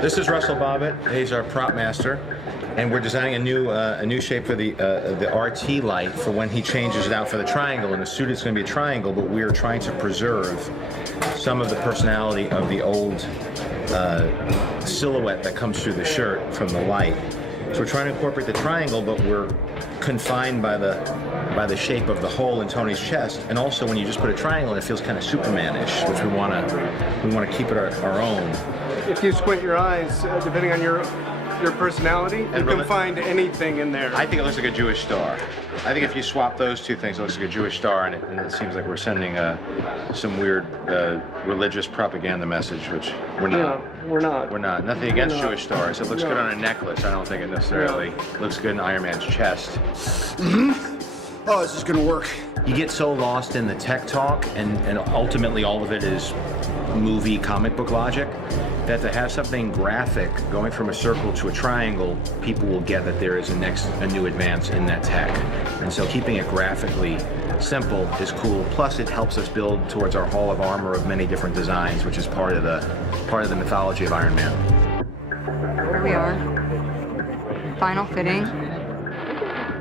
This is Russell Bobbitt. He's our prop master, and we're designing a new shape for the RT light for when he changes it out for the triangle. In the suit, it's going to be a triangle, but we're trying to preserve some of the personality of the old silhouette that comes through the shirt from the light. So we're trying to incorporate the triangle, but we're confined by the shape of the hole in Tony's chest. And also, when you just put a triangle in, it feels kind of Superman-ish, which we want to keep it our own. If you squint your eyes, depending on your personality, you can find anything in there. I think it looks like a Jewish star. I think if you swap those two things, it looks like a Jewish star, and it seems like we're sending some weird religious propaganda message, which we're not. No, we're not. We're not. Nothing against Jewish stars. It looks good on a necklace. I don't think it necessarily looks good in Iron Man's chest. Oh, is this gonna work? You get so lost in the tech talk, and ultimately all of it is movie comic book logic, that to have something graphic going from a circle to a triangle, people will get that there is a new advance in that tech. And so keeping it graphically simple is cool. Plus it helps us build towards our hall of armor of many different designs, which is part of the mythology of Iron Man. Here we are. Final fitting.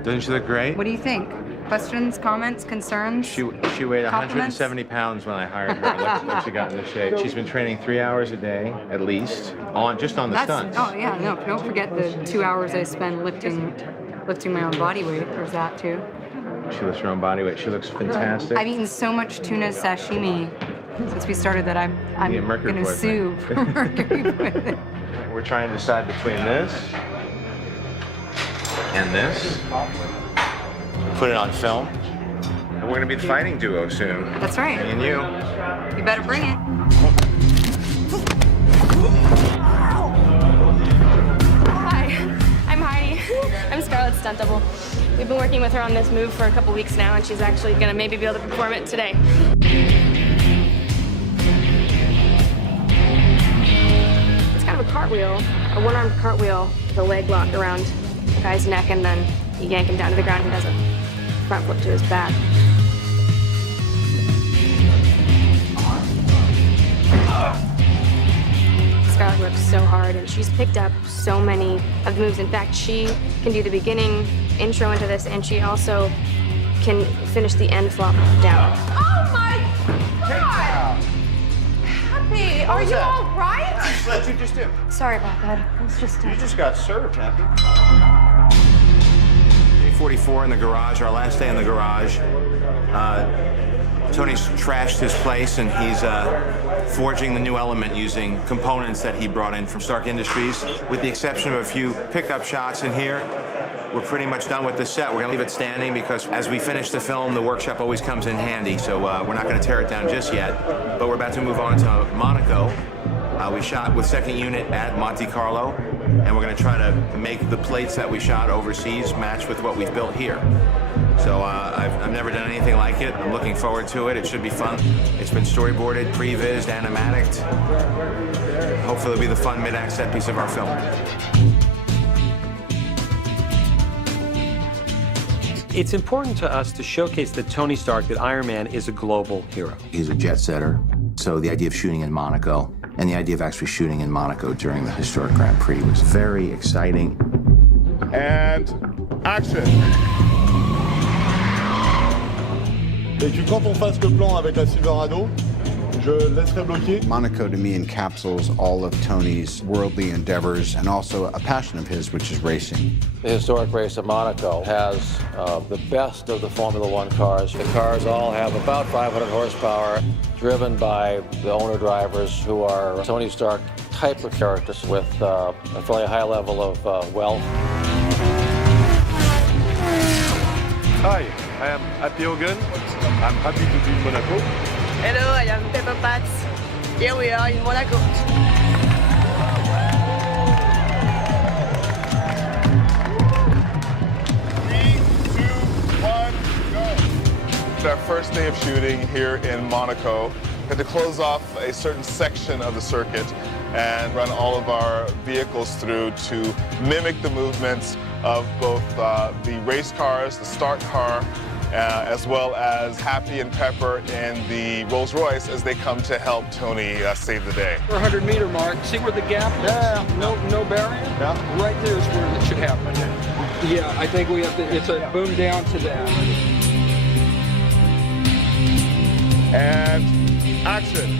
Doesn't she look great? What do you think? Questions, comments, concerns? She weighed 170 pounds when I hired her. Look, she got in the shape. She's been training 3 hours a day, at least, just on the stunts. Oh yeah, no, don't forget the 2 hours I spend lifting my own body weight. There's that too. She lifts her own body weight. She looks fantastic. I've eaten so much tuna sashimi since we started that I'm gonna sue for mercury poisoning. We're trying to decide between this and this. Put it on film. And we're gonna be the fighting duo soon. That's right. Me and you. You better bring it. Hi, I'm Heidi. I'm Scarlett's stunt double. We've been working with her on this move for a couple weeks now, and she's actually gonna maybe be able to perform it today. It's kind of a cartwheel, a one-armed cartwheel, the leg locked around the guy's neck, and then you yank him down to the ground. He does a front flip to his back. Scarlett works so hard, and she's picked up so many of the moves. In fact, she can do the beginning intro into this, and she also can finish the end flop down. Oh my God! Happy, are you all right? What'd you just do? Sorry about that. It was just You just got served, Happy. Day 44 in the garage, our last day in the garage. Tony's trashed his place, and he's forging the new element using components that he brought in from Stark Industries. With the exception of a few pickup shots in here, we're pretty much done with the set. We're gonna leave it standing because as we finish the film, the workshop always comes in handy, so we're not gonna tear it down just yet. But we're about to move on to Monaco. We shot with second unit at Monte Carlo, and we're gonna try to make the plates that we shot overseas match with what we've built here. So I've never done anything like it. I'm looking forward to it. It should be fun. It's been storyboarded, pre-vised, animatic. Hopefully it'll be the fun mid-act set piece of our film. It's important to us to showcase that Tony Stark, that Iron Man is a global hero. He's a jet setter, so the idea of shooting in Monaco and the idea of actually shooting in Monaco during the historic Grand Prix was very exciting. And action! Et que quand on fasse le plan avec la Silverado, je laisserai bloquer. Monaco to me encapsulates all of Tony's worldly endeavors and also a passion of his, which is racing. The historic race of Monaco has the best of the Formula One cars. The cars all have about 500 horsepower, driven by the owner-drivers who are Tony Stark type of characters with a fairly high level of wealth. Hi, I am Happy Hogan. I'm happy to be in Monaco. Hello, I am Pepper Potts. Here we are in Monaco. 3, 2, 1, go! It's our first day of shooting here in Monaco. We had to close off a certain section of the circuit and run all of our vehicles through to mimic the movements of both the race cars, the start car, as well as Happy and Pepper in the Rolls Royce as they come to help Tony save the day. 400-meter mark. See where the gap is? Yeah. No barrier? Yeah. Right there is where it should happen. Yeah, I think we have to, it's a boom down to that. And action.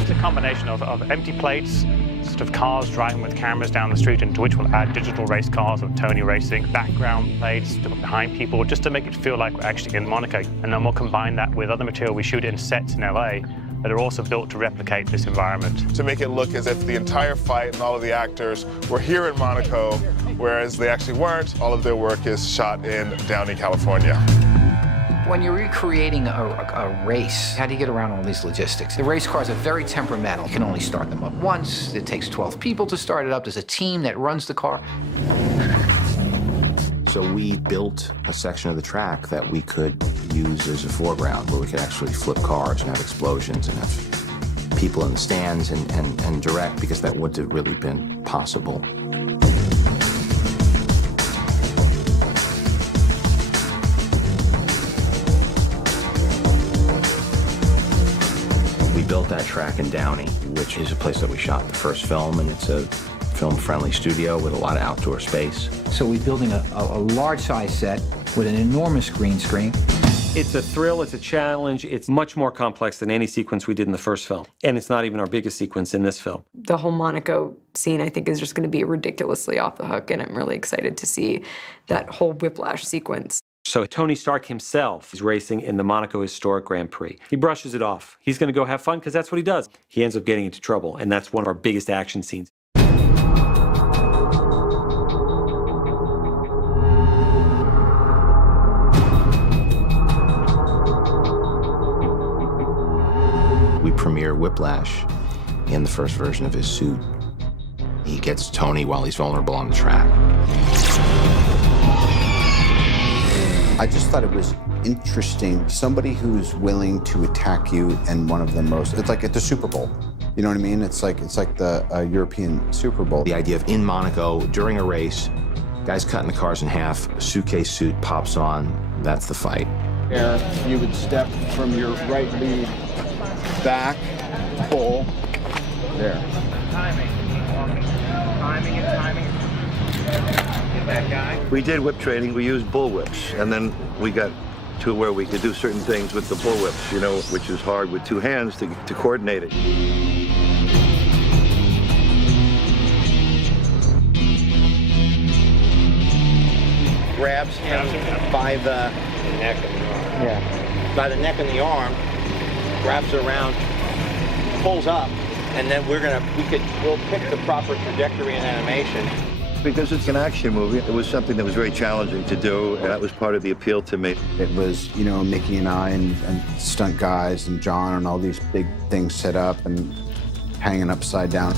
It's a combination of empty plates, sort of cars driving with cameras down the street, into which we'll add digital race cars of Tony racing, background plates to put behind people, just to make it feel like we're actually in Monaco. And then we'll combine that with other material we shoot in sets in LA that are also built to replicate this environment. To make it look as if the entire fight and all of the actors were here in Monaco, whereas they actually weren't. All of their work is shot in Downey, California. When you're recreating a race, how do you get around all these logistics? The race cars are very temperamental. You can only start them up once. It takes 12 people to start it up. There's a team that runs the car. So we built a section of the track that we could use as a foreground, where we could actually flip cars and have explosions and have people in the stands and direct, because that wouldn't have really been possible. We built that track in Downey, which is a place that we shot the first film, and it's a film-friendly studio with a lot of outdoor space. So we're building a large-size set with an enormous green screen. It's a thrill, it's a challenge, it's much more complex than any sequence we did in the first film. And it's not even our biggest sequence in this film. The whole Monaco scene, I think, is just going to be ridiculously off the hook, and I'm really excited to see that whole whiplash sequence. So Tony Stark himself is racing in the Monaco Historic Grand Prix. He brushes it off. He's going to go have fun because that's what he does. He ends up getting into trouble, and that's one of our biggest action scenes. We premiere Whiplash in the first version of his suit. He gets Tony while he's vulnerable on the track. I just thought it was interesting. Somebody who's willing to attack you in one of the most, it's like at the Super Bowl. You know what I mean? It's like the European Super Bowl. The idea of in Monaco, during a race, guys cutting the cars in half, a suitcase suit pops on, that's the fight. You would step from your right lead back, pull, there. Timing and timing. Get that guy. We did whip training. We used bull whips, and then we got to where we could do certain things with the bull whips, you know, which is hard with two hands to coordinate it. Grabs him by the neck and the arm. Yeah. By the neck and the arm, wraps around, pulls up, and then we'll pick the proper trajectory and animation. Because it's an action movie, it was something that was very challenging to do, and that was part of the appeal to me. It was, you know, Mickey and I and stunt guys and John and all these big things set up and hanging upside down.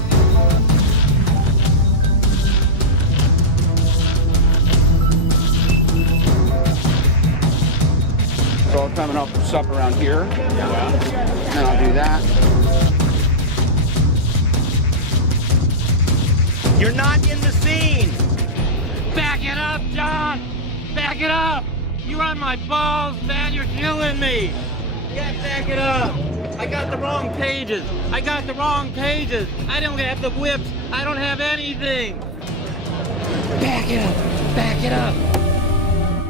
So I'll coming up around here. Yeah. And I'll do that. You're not in the scene! Back it up, John! Back it up! You're on my balls, man! You're killing me! Yeah, back it up! I got the wrong pages! I got the wrong pages! I don't have the whips! I don't have anything! Back it up! Back it up!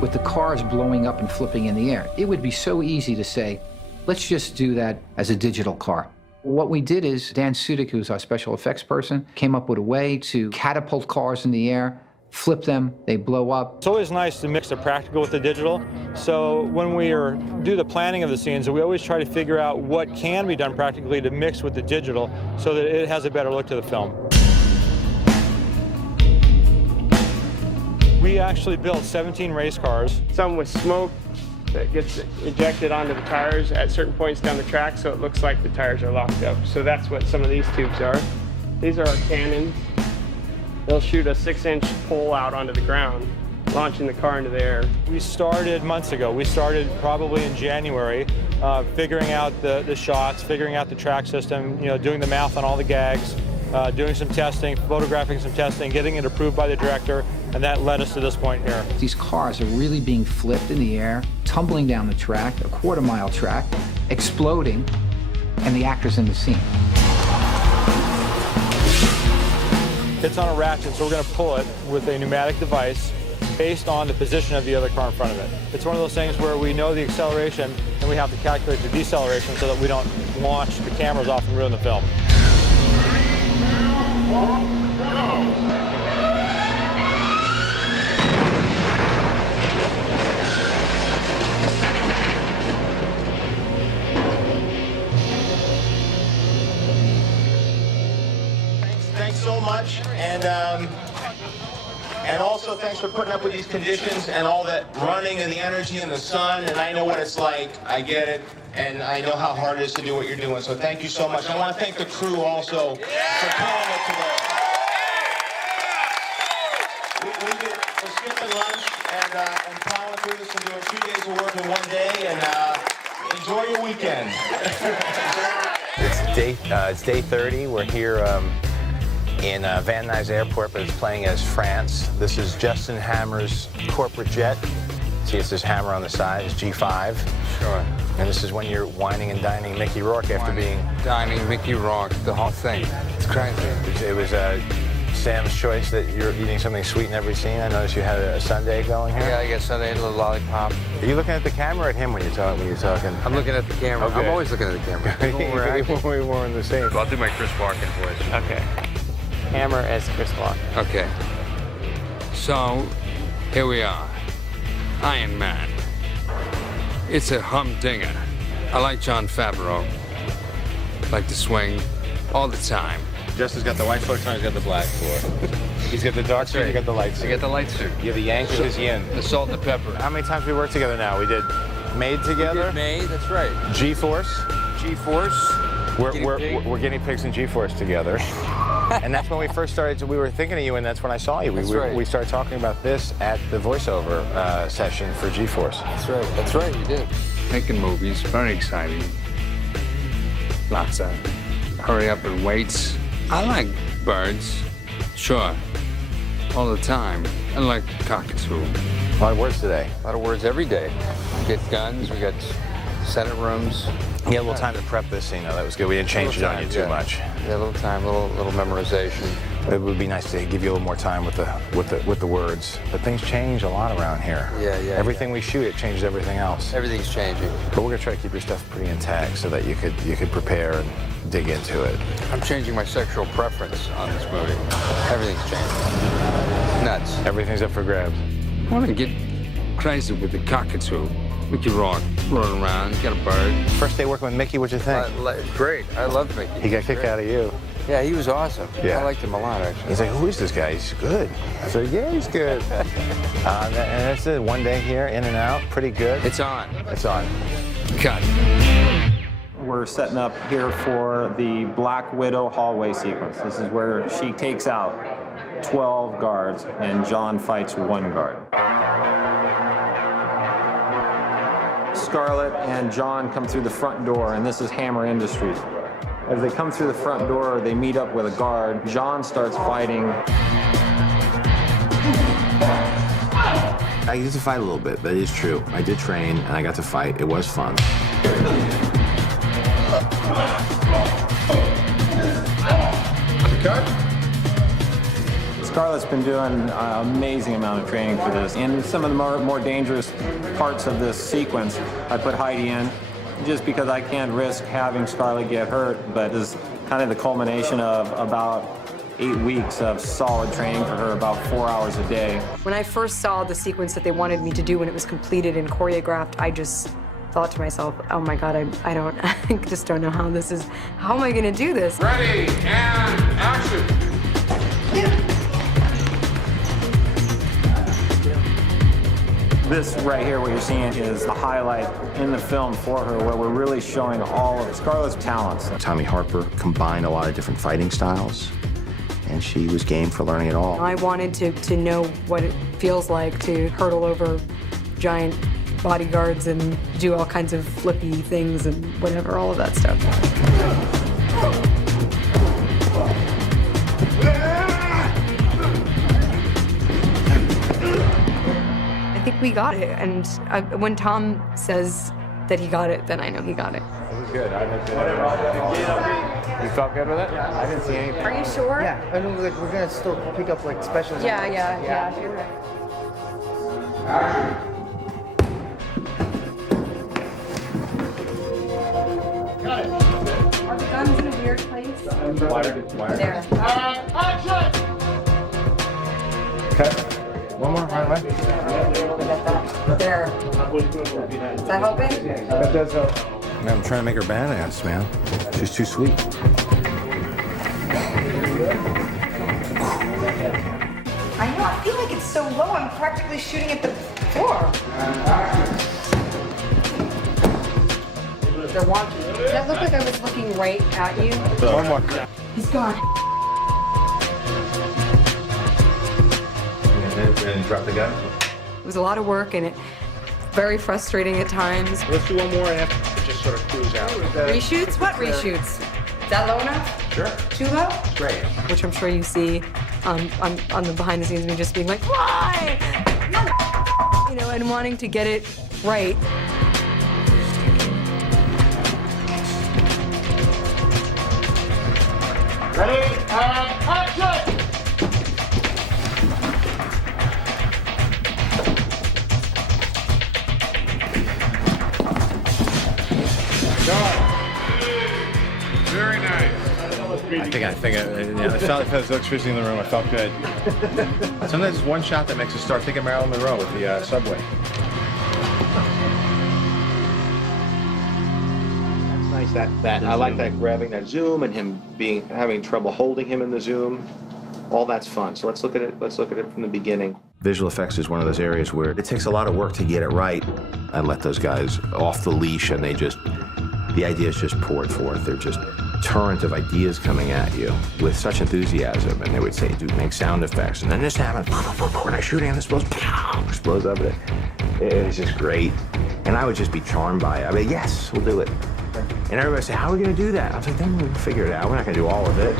With the cars blowing up and flipping in the air, it would be so easy to say, let's just do that as a digital car. What we did is Dan Sudik, who's our special effects person, came up with a way to catapult cars in the air, flip them, they blow up. It's always nice to mix the practical with the digital. So when we do the planning of the scenes, we always try to figure out what can be done practically to mix with the digital so that it has a better look to the film. We actually built 17 race cars. Some with smoke that gets ejected onto the tires at certain points down the track, so it looks like the tires are locked up. So that's what some of these tubes are. These are our cannons. They'll shoot a 6-inch pole out onto the ground, launching the car into the air. We started months ago. We started probably in January, figuring out the shots, figuring out the track system, you know, doing the math on all the gags, doing some testing, photographing some testing, getting it approved by the director, and that led us to this point here. These cars are really being flipped in the air, tumbling down the track, a quarter-mile track, exploding, and the actors in the scene. It's on a ratchet, so we're going to pull it with a pneumatic device based on the position of the other car in front of it. It's one of those things where we know the acceleration and we have to calculate the deceleration so that we don't launch the cameras off and ruin the film. Thanks so much, and also thanks for putting up with these conditions and all that running and the energy in the sun. And I know what it's like. I get it, and I know how hard it is to do what you're doing. So thank you so much. I want to thank the crew also for killing it today. We're skipping lunch and plowing through this and doing 2 days of work in 1 day. And enjoy your weekend. It's day 30. We're here in Van Nuys Airport, but it's playing as France. This is Justin Hammer's corporate jet. See, it's this hammer on the side. It's G5. Sure. And this is when you're whining and dining Mickey Rourke after dining Mickey Rourke, the whole thing. It's crazy. It was Sam's choice that you're eating something sweet in every scene. I noticed you had a sundae going here. Yeah, I guess sundae, a little lollipop. Are you looking at the camera or at him when you're talking? I'm looking at the camera. Okay. I'm always looking at the camera. We're more in the same. I'll do my Chris Walken voice. Okay. Hammer as Chris Walken. Okay. So, here we are. Iron Man. It's a humdinger. I like Jon Favreau. Like to swing all the time. Justin's got the white floor, Tony's got the black floor. He's got the dark suit, you got the light suit. I got the light suit. You're the Yang, he's the Yin. The salt and the pepper. How many times we worked together now? We did Made together. We did Made, that's right. G-Force. G-Force. We're guinea pigs in G-Force together. And that's when we first started, we were thinking of you, and that's when I saw you. We started talking about this at the voiceover session for G-Force. That's right, you did. Making movies, very exciting. Lots of hurry up and waits. I like birds, sure, all the time. I like cockatoo. A lot of words today. A lot of words every day. We get guns, we got Senate rooms. You had a little time to prep this scene, though. That was good. We didn't change it on you too much. Yeah, a little time, a little memorization. It would be nice to give you a little more time with the words. But things change a lot around here. Yeah. Everything we shoot, it changes everything else. Everything's changing. But we're gonna try to keep your stuff pretty intact so that you could prepare and dig into it. I'm changing my sexual preference on this movie. Everything's changing. Nuts. Everything's up for grabs. I want to get crazy with the cockatoo. Mickey Rourke, rolling around, got a bird. First day working with Mickey, what'd you think? Great, I loved Mickey. He got a kick out of you. Yeah, he was awesome. Yeah. I liked him a lot, actually. He's like, who is this guy? He's good. I said, yeah, he's good. And that's it, 1 day here, in and out, pretty good. It's on. It's on. Cut. We're setting up here for the Black Widow hallway sequence. This is where she takes out 12 guards and Jon fights 1 guard. Scarlett and Jon come through the front door, and this is Hammer Industries. As they come through the front door, they meet up with a guard. Jon starts fighting. I used to fight a little bit, that is true. I did train, and I got to fight. It was fun. Scarlett's been doing an amazing amount of training for this. In some of the more dangerous parts of this sequence, I put Heidi in just because I can't risk having Scarlett get hurt, but this is kind of the culmination of about 8 weeks of solid training for her, about 4 hours a day. When I first saw the sequence that they wanted me to do when it was completed and choreographed, I just thought to myself, oh my God, I just don't know how this is, how am I gonna do this? Ready, and action. This right here, what you're seeing, is the highlight in the film for her, where we're really showing all of Scarlett's talents. Tommy Harper combined a lot of different fighting styles, and she was game for learning it all. I wanted to know what it feels like to hurdle over giant bodyguards and do all kinds of flippy things and whatever, all of that stuff. we got it. And when Tom says that he got it, then I know he got it. It was good. I looked at it. You felt good with it? I didn't see anything. Are you sure? Yeah, I know we're gonna still pick up like specials. Yeah, you're right. Got it. Are the guns in a weird place? There. Okay. One more, right away. There. Is that helping? That does help. Man, I'm trying to make her badass, man. She's too sweet. I know, I feel like it's so low, I'm practically shooting at the floor. They're wonky. Did that look like I was looking right at you? One more. He's gone. And drop the gun. It was a lot of work and very frustrating at times. Let's do one more and just sort of cruise out. Reshoots? What reshoots? Is that low enough? Sure. Too low? Great. Which I'm sure you see on the behind the scenes, me just being like, why? You know, and wanting to get it right. Ready, and action! Very nice. I think I felt like there was electricity in the room. I felt good. Sometimes it's one shot that makes us start thinking Marilyn Monroe with the subway. That's nice. That I like that grabbing that zoom and him having trouble holding him in the zoom. All that's fun. So let's look at it. Let's look at it from the beginning. Visual effects is one of those areas where it takes a lot of work to get it right. I let those guys off the leash and the ideas just poured forth. They're just torrent of ideas coming at you with such enthusiasm. And they would say, dude, make sound effects. And then this happens, when I shoot and this explodes up. It was just great. And I would just be charmed by it. I mean, yes, we'll do it. And everybody would say, how are we gonna do that? I was like, then we'll figure it out. We're not gonna do all of it.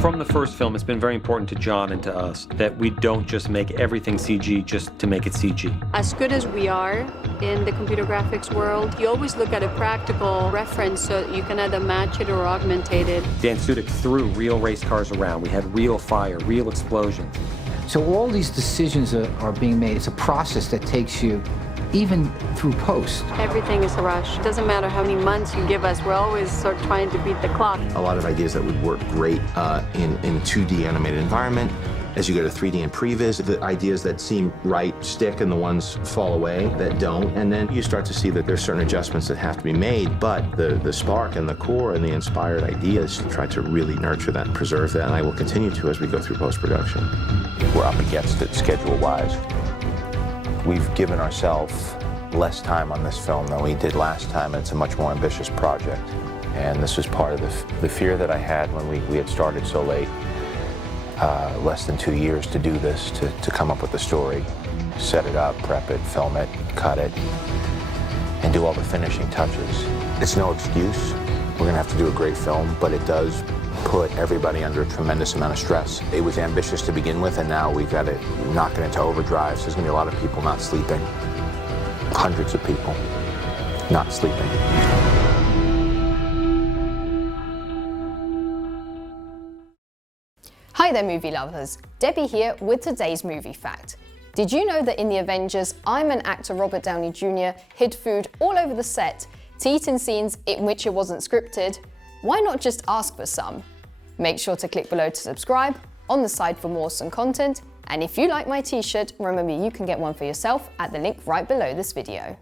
From the first film, it's been very important to Jon and to us that we don't just make everything CG just to make it CG. As good as we are in the computer graphics world, you always look at a practical reference so that you can either match it or augmentate it. Dan Sudik threw real race cars around. We had real fire, real explosions. So all these decisions are being made. It's a process that takes you even through post. Everything is a rush. It doesn't matter how many months you give us, we're always sort of trying to beat the clock. A lot of ideas that would work great in 2D animated environment. As you go to 3D and previs, the ideas that seem right stick and the ones fall away that don't. And then you start to see that there's certain adjustments that have to be made, but the spark and the core and the inspired ideas, try to really nurture that and preserve that. And I will continue to as we go through post-production. We're up against it schedule-wise. We've given ourselves less time on this film than we did last time, and it's a much more ambitious project. And this was part of the fear that I had when we had started so late. Less than 2 years to do this, to come up with the story, set it up, prep it, film it, cut it, and do all the finishing touches. It's no excuse. We're gonna have to do a great film, but it does put everybody under a tremendous amount of stress. It was ambitious to begin with, and now we've got it knock it into overdrive. So there's gonna be a lot of people not sleeping. Hundreds of people not sleeping. Hi there, movie lovers. Debbie here with today's movie fact. Did you know that in The Avengers, Iron Man actor Robert Downey Jr. hid food all over the set to eat in scenes in which it wasn't scripted? Why not just ask for some? Make sure to click below to subscribe, on the side for more awesome content, and if you like my t-shirt, remember you can get one for yourself at the link right below this video.